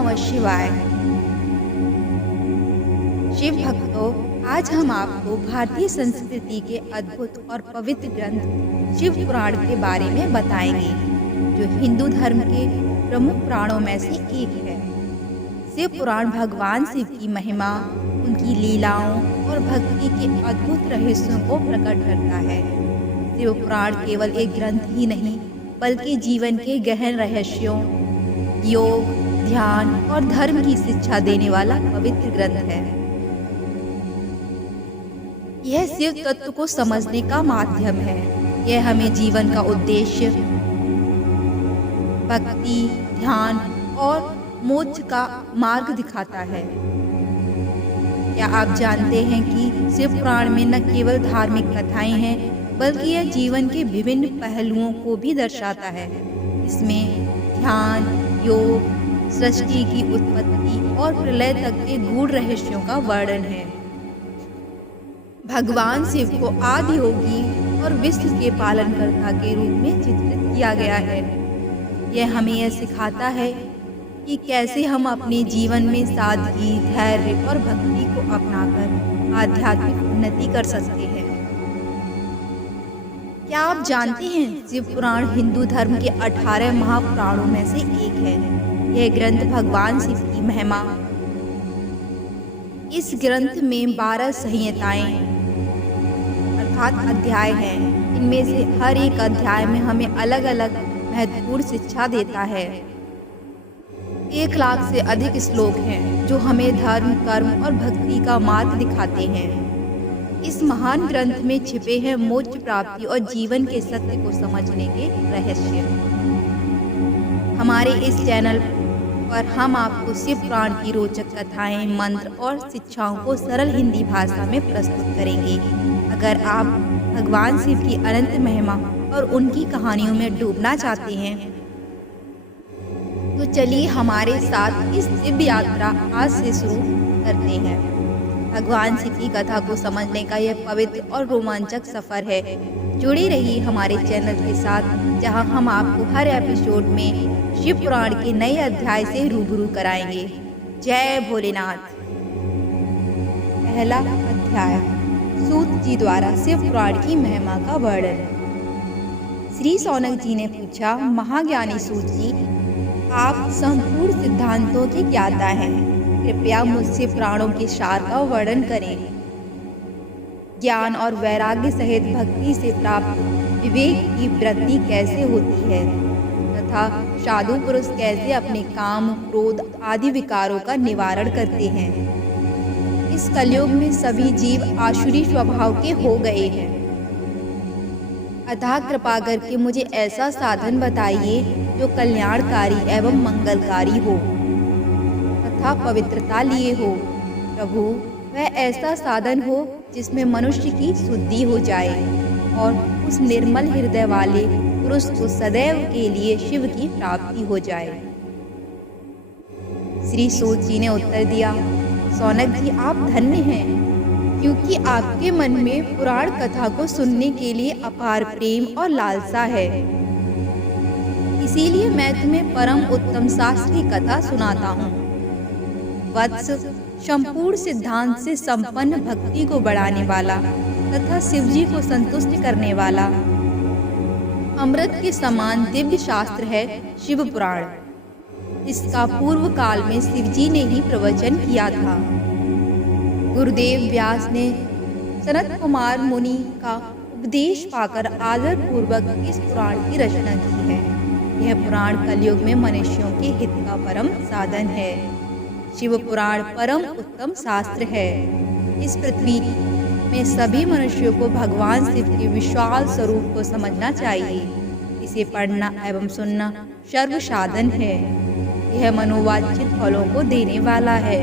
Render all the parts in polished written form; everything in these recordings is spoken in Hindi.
नमः शिवाय। शिव भक्तों, आज हम आपको भारतीय संस्कृति के अद्भुत और पवित्र ग्रंथ शिव पुराण के बारे में बताएंगे, जो हिंदू धर्म के प्रमुख पुराणों में से एक है। शिव पुराण भगवान शिव की महिमा, उनकी लीलाओं और भक्ति के अद्भुत रहस्यों को प्रकट करता है। शिव पुराण केवल एक ग्रंथ ही नहीं, बल्कि जीवन के गहन रहस्यों, योग, ध्यान और धर्म की शिक्षा देने वाला पवित्र ग्रंथ है। यह शिव तत्व को समझने का माध्यम है। यह हमें जीवन का उद्देश्य, भक्ति, ध्यान और मोक्ष का मार्ग दिखाता है। क्या आप जानते हैं कि शिव पुराण में न केवल धार्मिक कथाएं हैं, बल्कि यह जीवन के विभिन्न पहलुओं को भी दर्शाता है। इसमें ध्यान, योग, सृष्टि की उत्पत्ति और प्रलय तक के गूढ़ रहस्यों का वर्णन है। भगवान शिव को आदि योगी और विश्व के पालनकर्ता के रूप में चित्रित किया गया है। यह हमें यह सिखाता है कि कैसे हम अपने जीवन में सादगी, धैर्य और भक्ति को अपनाकर आध्यात्मिक उन्नति कर सकते हैं। क्या आप जानते हैं, शिव पुराण हिंदू धर्म के 18 महापुराणों में से एक है। यह ग्रंथ भगवान शिव की महिमा। इस ग्रंथ में 12 संहिताएं अर्थात अध्याय हैं। इनमें से हर एक अध्याय में हमें अलग अलग महत्वपूर्ण शिक्षा देता है। 1 लाख से अधिक श्लोक हैं, जो हमें धर्म, कर्म और भक्ति का मार्ग दिखाते हैं। इस महान ग्रंथ में छिपे हैं मोक्ष प्राप्ति और जीवन के सत्य को समझने के रहस्य। हमारे इस चैनल पर हम आपको शिव पुराण की रोचक कथाएं, मंत्र और शिक्षाओं को सरल हिंदी भाषा में प्रस्तुत करेंगे। अगर आप भगवान शिव की अनंत महिमा और उनकी कहानियों में डूबना चाहते हैं, तो चलिए हमारे साथ इस दिव्य यात्रा आज से शुरू करते हैं। भगवान शिव की कथा को समझने का यह पवित्र और रोमांचक सफर है। जुड़ी रहिए हमारे चैनल के साथ, जहां हम आपको हर एपिसोड में शिव पुराण के नए अध्याय से रूबरू कराएंगे। जय भोलेनाथ। पहला अध्याय, सूत जी द्वारा शिव पुराण की महिमा का वर्णन। श्री सौनक जी ने पूछा, महाज्ञानी सूत जी, आप संपूर्ण सिद्धांतों के ज्ञाता हैं। कृपया मुझसे पुराणों के सार का वर्णन करें। ज्ञान और वैराग्य सहित भक्ति से प्राप्त विवेक की वृद्धि कैसे होती है, तथा साधु पुरुष कैसे अपने काम, क्रोध आदि विकारों का निवारण करते हैं। इस कलयुग में सभी जीव आसुरी स्वभाव के हो गए हैं। अतः कृपा करके मुझे ऐसा साधन बताइए जो कल्याणकारी एवं मंगलकारी हो तथा पवित्रता लिए हो। प्रभु, वह ऐसा साधन हो जिसमें मनुष्य की शुद्धि हो जाए और उस निर्मल हृदय वाले पुरुष को सदैव के लिए शिव की प्राप्ति हो जाए। श्री सूत जी ने उत्तर दिया, सौनक जी, आप धन्य हैं, क्योंकि आपके मन में पुराण कथा को सुनने के लिए अपार प्रेम और लालसा है। इसीलिए मैं तुम्हें परम उत्तम शास्त्र की कथा सुनाता हूँ। वत्स, संपूर्ण सिद्धांत से संपन्न भक्ति को बढ़ाने वाला तथा शिवजी को संतुष्ट करने वाला अमृत के समान दिव्य शास्त्र है शिव पुराण। इसका पूर्व काल में शिवजी ने ही प्रवचन किया था। गुरुदेव व्यास ने सनत कुमार मुनि का उपदेश पाकर आदर पूर्वक इस पुराण की रचना की है। यह पुराण कलयुग में मनुष्यों के हित का परम साधन है। शिव पुराण परम उत्तम शास्त्र है। इस पृथ्वी में सभी मनुष्यों को भगवान शिव के विशाल स्वरूप को समझना चाहिए। इसे पढ़ना एवं सुनना सर्व साधन है। यह मनोवांछित फलों को देने वाला है।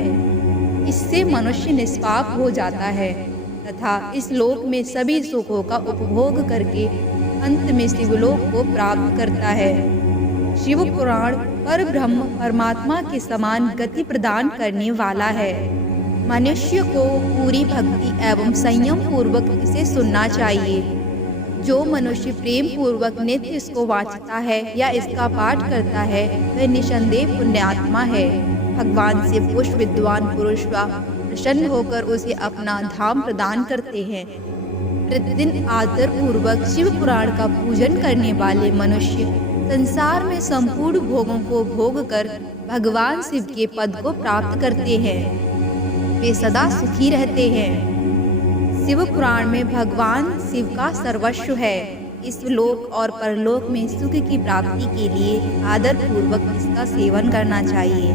इससे मनुष्य निष्पाप हो जाता है तथा इस लोक में सभी सुखों का उपभोग करके अंत में शिवलोक को प्राप्त करता है। शिव पुराण पर ब्रह्म परमात्मा के समान गति प्रदान करने वाला है। मनुष्य को पूरी भक्ति एवं संयम पूर्वक इसे सुनना चाहिए। जो मनुष्य प्रेम पूर्वक नित्य इसको वाचता है या इसका पाठ करता है, वह निसंदेह पुण्यात्मा है। भगवान शिव उस विद्वान पुरुष व प्रसन्न होकर उसे अपना धाम प्रदान करते हैं। प्रतिदिन आदर पूर्वक शिव पुराण का पूजन करने वाले मनुष्य संसार में संपूर्ण भोगों को भोग कर भगवान शिव के पद को प्राप्त करते हैं। वे सदा सुखी रहते हैं। शिव पुराण में भगवान शिव का सर्वस्व है। इस लोक और परलोक में सुख की प्राप्ति के लिए आदर पूर्वक इसका सेवन करना चाहिए।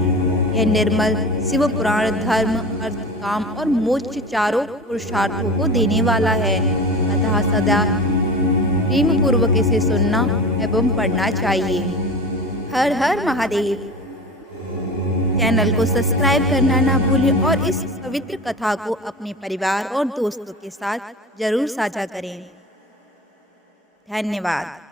यह निर्मल शिव पुराण धर्म, अर्थ, काम और मोक्ष चारों पुरुषार्थों को देने वाला है। अतः सदा प्रेम पूर्वक इसे सुनना एवं पढ़ना चाहिए। हर हर महादेव। चैनल को सब्सक्राइब करना ना भूलें और इस पवित्र कथा को अपने परिवार और दोस्तों के साथ जरूर साझा करें। धन्यवाद।